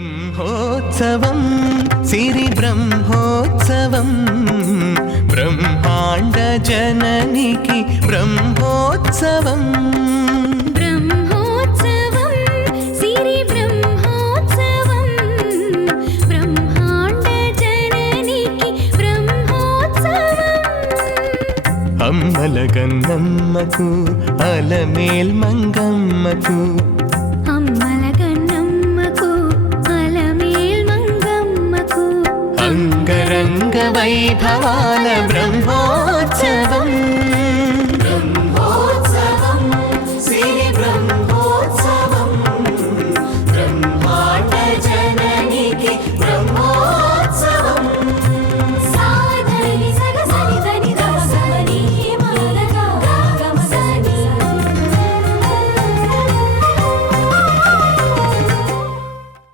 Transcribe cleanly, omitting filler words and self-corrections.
బ్రహ్మోత్సవం సిరి బ్రహ్మోత్సవం బ్రహ్మాండ జననికి బ్రహ్మోత్సవం బ్రహ్మోత్సవం సిరి బ్రహ్మోత్సవం బ్రహ్మాండ జననికి బ్రహ్మోత్సవం అమ్మల గన్నమ్మకు అలమేల్ మంగమ్మకు అమ్మల గన్నమ్మకు అలమేల్ మంగమ్మకు అంగరంగ వైభవాల బ్రహ్మోత్సవం